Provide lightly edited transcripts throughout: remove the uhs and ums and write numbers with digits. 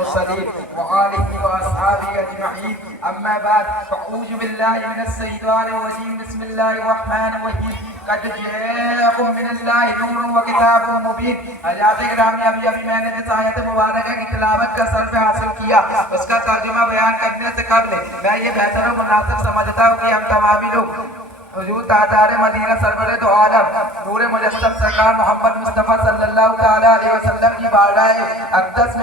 المرسلين وآله وأصحابه أجمعين أما بعد فأعوذ بالله من الشيطان الرجيم بسم الله الرحمن الرحيم قد جاءكم من الله نور وكتاب مبين حضرات گرامی ابھی میں نے اس آیت مبارکہ کی تلاوت کا سر پہ حاصل کیا اس کا ترجمہ بیان کرنے سے قبل میں یہ بہتر و مناسب سمجھتا ہوں کہ ہم تمامی لوگ حضور تاجدار مدینہ سرور دو عالم نور مجسم سرکار محمد مصطفیٰ صلی اللہ تعالیٰ علیہ وسلم کی بارگاہ اقدس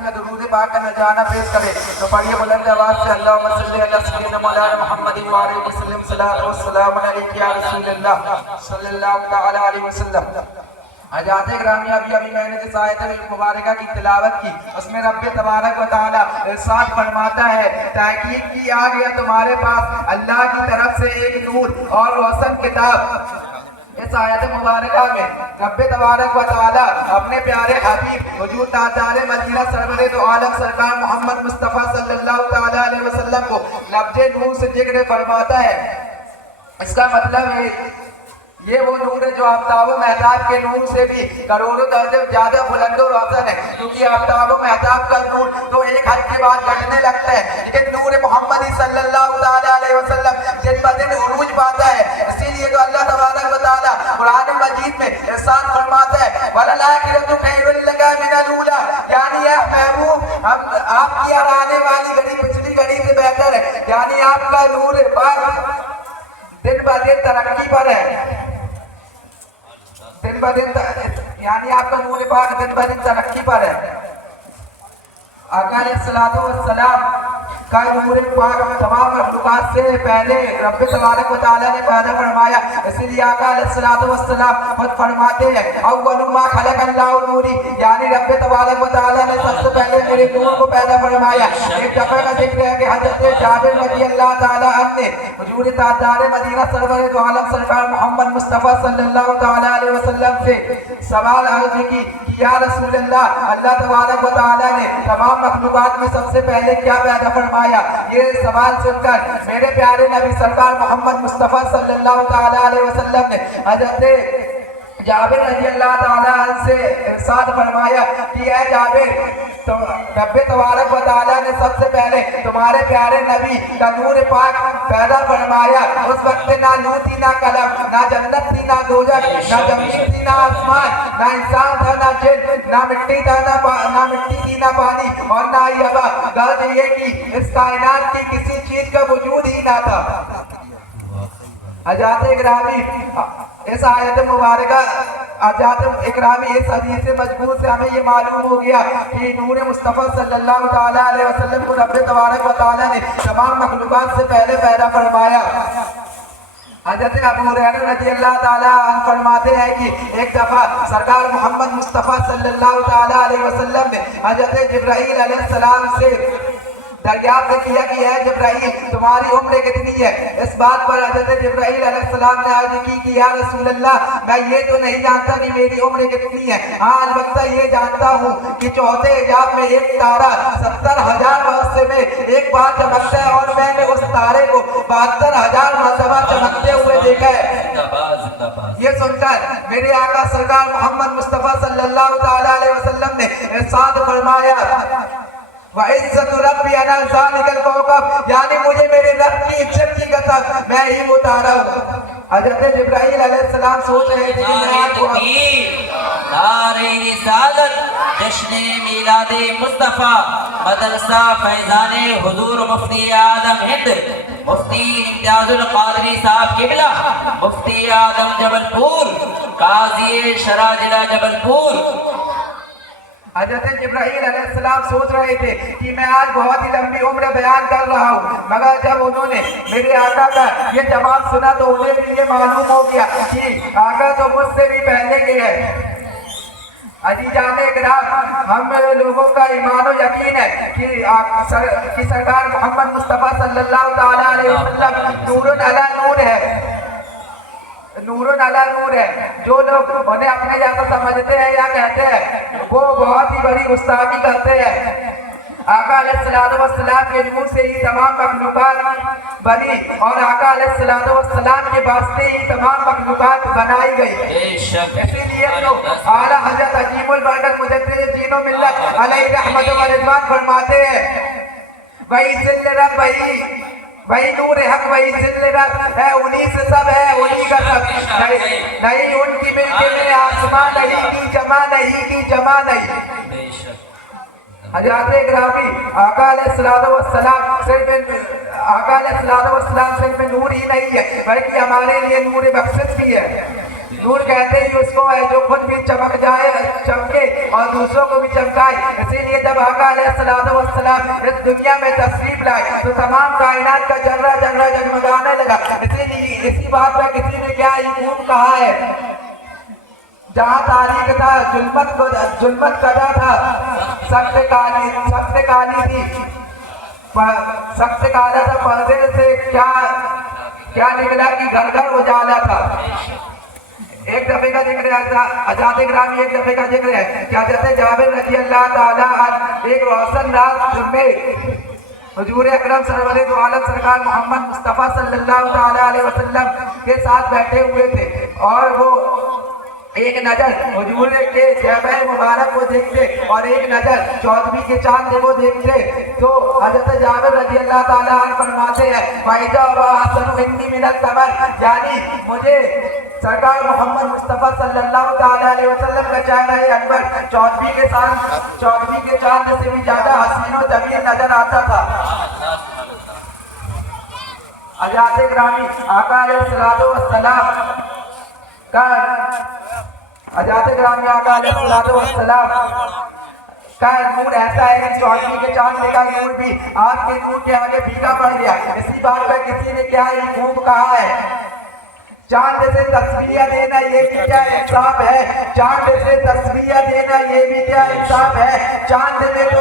میں درود پاک کا نذرانہ پیش کرے تو پڑھیے بلند آواز سے اللہم صلی علی سیدنا مولانا محمد وآلہ وسلم صلاۃ و سلام علیک یا رسول اللہ صلی اللہ تعالیٰ علیہ وسلم۔ حضرات گرامی ابھی میں نے جس آیت مبارکہ کی تلاوت کی اس میں رب تبارک و تعالیٰ ارشاد فرماتا ہے تحقیق کی آ گیا تمہارے پاس اللہ کی طرف سے ایک نور اور روشن کتاب۔ اس آیت مبارکہ میں رب تبارک و تعالیٰ اپنے پیارے حبیب حضور تاجدار مدینہ سرور دو عالم سرکار محمد مصطفیٰ صلی اللہ تعالیٰ علیہ وسلم کو لفظ نور سے ذکر فرماتا ہے۔ اس کا مطلب ہے یہ وہ نور ہے جو آفتاب و مہتاب کے نور سے بھی کروڑوں درجے زیادہ بلند و روشن ہے، کیونکہ آفتاب و مہتاب کا نور تو ایک حد کے بعد گھٹنے لگتا ہے، لیکن نور محمدی صلی اللہ علیہ وسلم دن بدن عروج پاتا ہے۔ اسی لیے تو اللہ تبارک و تعالیٰ قرآن مجید میں ارشاد فرماتا ہے وَلَلْآخِرَةُ خَيْرٌ لَكَ مِنَ الْأُولَىٰ، یعنی اے محبوب آپ کی آنے والی گھڑی پچھلی گھڑی سے بہتر ہے، یعنی آپ کا نور پاک دن بدن ترقی پر ہے، دن بدن یعنی آپ کا نور پاک دن بدن ترقی پر ہے۔ آقا علیہ السلام کا نور پاک تمام مخلوقات سے پہلے رب تبارک و تعالیٰ نے پیدا فرمایا، اسی لیے آقا علیہ السلام خود فرماتے ہیں اول ما خلق اللہ نوری، یعنی رب تبارک و تعالیٰ نے سب سے پہلے میرے نور کو پیدا فرمایا۔ ایک دفعہ کا ذکر ہے کہ حضرت جابر رضی اللہ تعالیٰ عنہ نے حضور تاجدار مدینہ سرور دو عالم سرکار محمد مصطفیٰ صلی اللہ تعالیٰ علیہ وسلم سے سوال عرض کی یا رسول اللہ تبارک و تعالیٰ نے تمام مخلوقات میں سب سے پہلے کیا پیدا فرمایا؟ یہ سوال سن کر میرے پیارے نبی سرکار محمد مصطفیٰ صلی اللہ تعالیٰ علیہ وسلم نے حضرت جابر رضی اللہ تعالیٰ عنہ سے ارشاد فرمایا کہ اے جابر رب تبارک و تعالیٰ نے سب سے پہلے تمہارے پیارے نبی کا نور پاک پیدا فرمایا۔ اس وقت نہ نور تھی نہ قلم، نہ جنت تھی نہ دوزخ، نہ زمین تھی نہ آسمان، نہ انسان تھا نہ جن، نہ مٹی تھی نہ پانی اور نہ ہی ہوا، غرض یہ کہ اس کائنات کی کسی چیز کا وجود ہی نہ تھا۔ حضرات گرامی اس آیت مبارکہ اس حدیث مجبور سے ہمیں یہ معلوم ہو گیا کہ نور مصطفیٰ صلی اللہ تعالیٰ علیہ وسلم کو رب تبارک و تعالیٰ نے تمام مخلوقات سے پہلے پیدا فرمایا۔ حضرت ابو ہریرہ رضی اللہ تعالیٰ عنہ فرماتے ہیں کہ ایک دفعہ سرکار محمد مصطفیٰ صلی اللہ تعالیٰ علیہ وسلم نے حضرت جبرائیل علیہ السلام سے دریافت کیا کہ اے جبرائیل تمہاری عمر کتنی ہے؟ اس بات پر حضرت جبرائیل علیہ السلام نے عرض کی کہ یا رسول اللہ میں یہ تو نہیں جانتا کہ میری عمر کتنی ہے، ہاں البتہ یہ جانتا ہوں کہ چوتھے حجاب میں ایک تارہ 70,000 برس میں ایک بار چمکتا ہے اور میں نے اس تارے کو 72,000 مرتبہ چمکتے ہوئے دیکھا ہے۔ یہ سن کر میرے آقا سرکار محمد مصطفیٰ صلی اللہ تعالیٰ علیہ وسلم نے ارشاد فرمایا وَعِزَّتُ رَبِّ أَنَا ذَلِكَ الْكَوْكَبِ، یعنی مجھے میرے رب کی عزت کی قسم میں ہی وہ تارا ہوں۔ حضرت جبرائیل علیہ السلام سوچ رہے تھے کہ نعرہ رسالت، جشن میلاد مصطفیٰ، مدرسہ فیضان حضور مفتی اعظم ہند مفتی امتیاز القادری صاحب قبلہ، مفتی اعظم جبل پور، قاضی شرع ضلع جبل پور۔ حضرت جبرائیل علیہ السلام سوچ رہے تھے کہ میں آج بہت ہی لمبی عمر بیان کر رہا ہوں، مگر جب انہوں نے میرے آقا کا یہ جواب سنا تو انہیں بھی یہ معلوم ہو گیا کہ آقا تو مجھ سے بھی پہلے کے ہیں۔ عزیزان اکرام، ہم لوگوں کا ایمان و یقین ہے کہ سرکار محمد مصطفیٰ صلی اللہ تعالیٰ علیہ وسلم نور علی نور ہے، نور علی نور ہے۔ جو لوگ انہیں اپنے جیسا سمجھتے ہیں یا کہتے ہیں وہ بہت ہی بڑی گستاخی کرتے ہیں۔ آقا علیہ الصلوۃ والسلام کے نور سے ہی تمام مخلوقات بنی اور آقا علیہ الصلوۃ والسلام کے واسطے ہی تمام مخلوقات بنائی گئی. بے شک اسی لیے تو اعلیٰ حضرت عظیم البرکت مجدد دین و ملت علیہ رحمت و رضوان فرماتے ہیں وہی ذل رب وہی نور حق وہی ذل رب ہے, انہی سے سب ہے, انہی کا سب نہیں ان کی ملک میں آسمان نہیں کی جمع نہیں کی جمع نہیں. بے شک حضرات گرامی آقا علیہ الصلوۃ والسلام صرف نور ہی نہیں ہے بلکہ ہمارے لیے نور بخشش بھی ہے. نور کہتے ہی اس کو ہے جو خود بھی چمک جائے چمکے اور دوسروں کو بھی چمکائے. اسی لیے جب آقا علیہ الصلوۃ والسلام اس دنیا میں تشریف لائے تو تمام کائنات کا ذرہ ذرہ جگمگانے لگا. اسی بات پہ کسی نے کیا خوب کہا ہے جہاں تاریخ تھا ظلمت کدا تھا سخت کالی تھی سخت کالا تھا پردے سے کیا نکلا کہ گھر گھر اجالا تھا. ایک دفعے کا ذکر ہے حضرات گرامی ایک دفعے کا ذکر ہے کہ حضرت جابر رضی اللہ تعالیٰ عنہ ایک روشن رات میں حضور اکرم سرور دو عالم سرکار محمد مصطفیٰ صلی اللہ تعالیٰ علیہ وسلم کے ساتھ بیٹھے ہوئے تھے اور وہ ایک نظر حضور کے جبہ مبارک کو دیکھتے اور ایک نظر 14ویں کے چاند کو دیکھتے تو حضرت جابر رضی اللہ تعالیٰ عنہ فرماتے ہیں فَإِذَا وَأَحْسَنُ مِنِّي مِنَ الْقَمَرِ, یعنی مجھے سرکار محمد مصطفیٰ صلی اللہ تعالیٰ علیہ وسلم کا چہرہ انور 14ویں کے چاند سے بھی زیادہ حسین و جمیل نظر آتا تھا. حضرات گرامی آقا علیہ الصلوۃ والسلام کا حضرات گرامی آقا علیہ الصلوۃ والسلام کا نور ایسا ہے کہ 14ویں کے چاند کا نور بھی آپ کے نور کے آگے پھیکا پڑ گیا. اسی بات پر کسی نے کیا ہی خوب کہا ہے چاند سے تسبیح دینا یہ بھی کیا انصاف ہے, چاند سے تسبیح دینا یہ بھی کیا انصاف ہے. چاند میں تو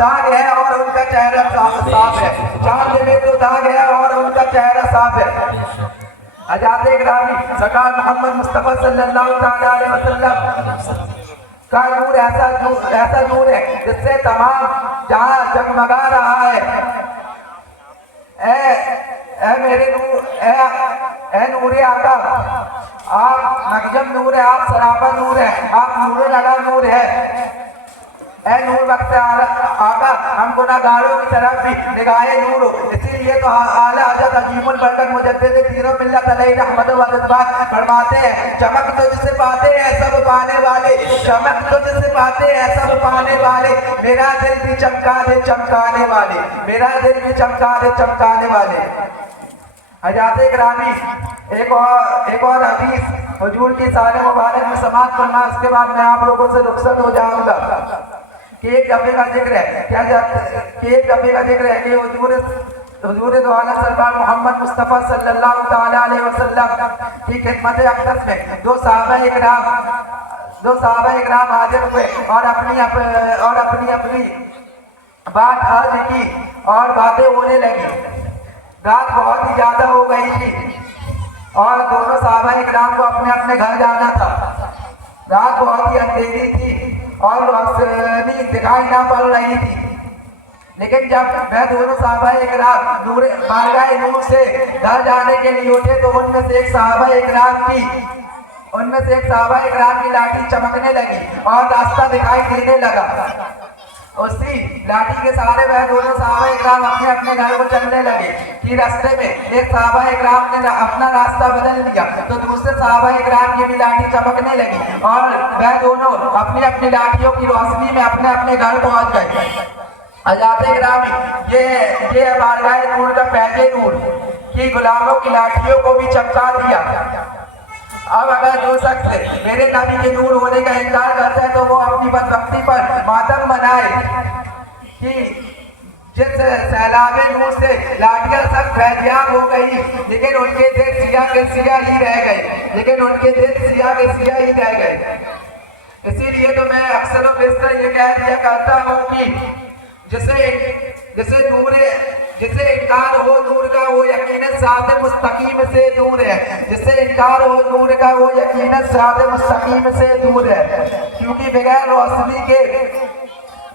داغ ہے اور ان کا چہرہ صاف ہے, چاند میں تو داغ ہے اور ان کا چہرہ صاف ہے. حضرات گرامی سرکار محمد مصطفیٰ صلی اللہ تعالیٰ علیہ وسلم کا نور ایسا نور ہے جس سے تمام جہاں جگمگا رہا ہے. اے میرے نور اے نور آقا, آپ مخزن نور ہے, آپ سراپا نور ہے, آپ نور لگا نور ہے. اے نور وقت آقا ہم گناہگاروں کی طرف بھی نگاہ نور ہو. اسی لیے تو اعلیٰ حضرت عظیم البرکت مجدد دین و ملت علیہ رحمت و رضوان فرماتے ہیں چمک تجھ سے پاتے ہیں سب پانے والے, چمک تجھ سے پاتے ہیں سب پانے والے, میرا دل بھی چمکا دے چمکانے والے, میرا دل بھی چمکا دے چمکانے والے. حضرات گرامی ایک اور حدیث حضور کی سال مبارک میں سماعت کرنا, اس کے بعد میں آپ لوگوں سے رخصت ہو جاؤں گا. کہ ایک دفعے کا ذکر ہے کہ حضور دو عالم سرکار محمد مصطفیٰ صلی اللہ تعالیٰ علیہ وسلم کی خدمت اقدس میں دو صحابہ اکرام حاضر ہوئے اور اپنی بات عرض کی اور باتیں ہونے لگی. رات بہت ہی زیادہ ہو گئی تھی اور دونوں صحابہ اکرام کو اپنے اپنے گھر جانا تھا. رات بہت ہی اندھیری تھی اور روشنی دکھائی نہ پڑ رہی تھی. لیکن جب میں دونوں صحابہ اکرام بارگاہ نور سے گھر جانے کے لیے اٹھے تو ان میں سے ایک صحابہ اکرام کی لاٹھی چمکنے لگی اور راستہ دکھائی دینے لگا. اسی لاٹھی کے سہارے وہ دونوں صحابہ اکرام اپنے اپنے گھر کو چلنے لگے کہ راستے میں ایک صحابہ اکرام نے اپنا راستہ بدل لیا تو دوسرے صحابہ اکرام کی بھی لاٹھی چمکنے لگی اور وہ دونوں اپنی اپنی لاٹھیوں کی روشنی میں اپنے اپنے گھر پہنچ گئے. حضرات گرامی یہ بارگاہ نور کا پیکے نور کی غلاموں کی لاٹھیوں کو بھی چمکا دیا. اب اگر جو شخص میرے نبی کے نور ہونے کا انکار کرتا ہے تو وہ اپنی بدبختی پر ماتم منائے کہ جس سیلاب نور سے لاٹیاں سب فیضیاب ہو گئی لیکن ان کے دل سیاہ کے سیاہ ہی رہ گئے. اسی لیے تو میں اکثر و بیشتر یہ کہہ دیا کرتا ہوں کہ جسے انکار ہو نور کا وہ یقیناً صراط مستقیم سے دور ہے. جسے انکار ہو نور کا وہ یقیناً صراط مستقیم سے دور ہے. کیونکہ بغیر روشنی کے